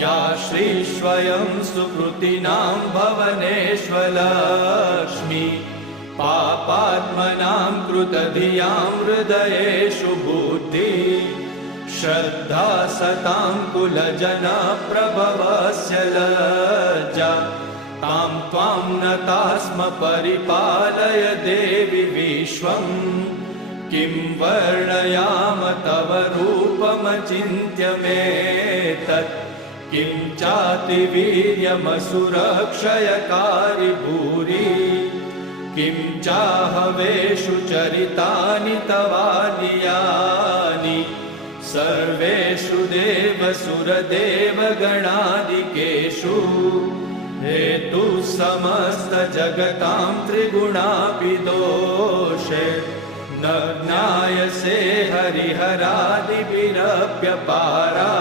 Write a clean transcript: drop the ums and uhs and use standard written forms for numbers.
या श्रीस्वयं सुकृतिनां भवनेष्वलक्ष्मी पापात्मनां कृतधियां हृदयेषु बुद्धि श्रद्धा सतां कुलजनप्रभवस्य लज्जा तां त्वां नतास्म परिपालय देवि विश्वम् किं वर्णयाम तव रूपमचिन्त्यमेतत् किं चातिवीर्यमसुरक्षयकारि भूरि किं चाहवेषु चरितानि तवानियानि सर्वेषु देवसुरदेवगणादिकेषु हेतु समस्तजगतां त्रिगुणापि दोषे न ज्ञायसे हरिहरादिभिरप्यपारा